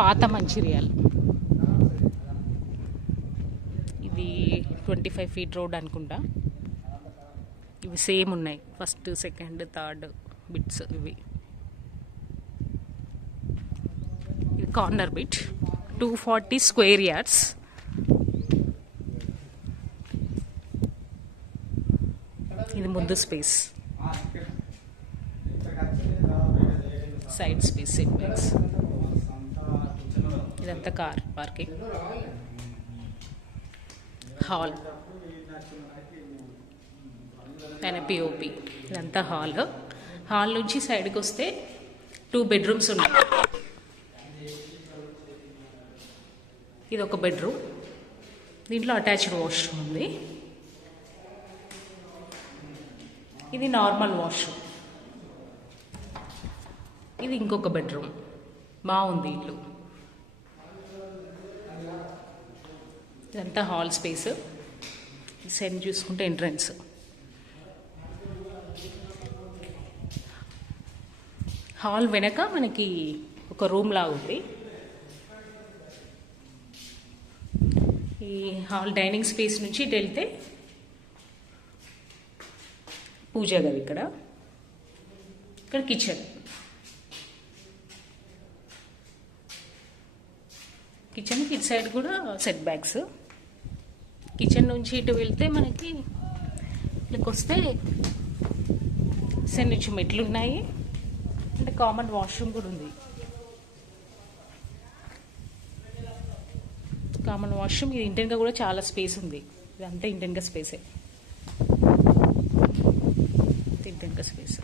పాత మంచిర్యాల్. ఇది 25 feet road అనుకుంటా. ఇవి సేమ్ ఉన్నాయి, ఫస్ట్ సెకండ్ థర్డ్ బిట్స్. ఇవి కార్నర్ బిట్ 240 square yards. ఇది ముందు space, side space, set backs. ఇదంతా కార్ పార్కింగ్. హాల్ పైన పిఓపి. ఇదంతా హాల్. హాల్ నుంచి సైడ్కి వస్తే 2 bedrooms ఉన్నాయి. ఇది ఒక బెడ్రూమ్, దీంట్లో అటాచ్డ్ వాష్రూమ్ ఉంది. ఇది నార్మల్ వాష్రూమ్. ఇది ఇంకొక బెడ్రూమ్. బాగుంది ఇల్లు. ఇదంతా హాల్ స్పేస్. సెండ్ చూసుకుంటే ఎంట్రన్స్. హాల్ వెనక మనకి ఒక రూమ్ లాగా ఉంది. ఈ హాల్ డైనింగ్ స్పేస్ నుంచి ఇటు వెళ్తే పూజ గది. ఇక్కడ కిచెన్. కిచెన్కి ఇటు సైడ్ కూడా సెట్ బ్యాక్స్. కిచెన్ నుంచి ఇటు వెళ్తే మనకి ఇక్కడికి వస్తే నుంచి మెట్లు ఉన్నాయి, అంటే కామన్ వాష్రూమ్ కూడా ఉంది. Common washroom. ఇది ఇంటెన్గా కూడా చాలా స్పేస్ ఉంది. ఇదంతా ఇంటెన్గా స్పేసే, ఇంటెన్గా స్పేస్.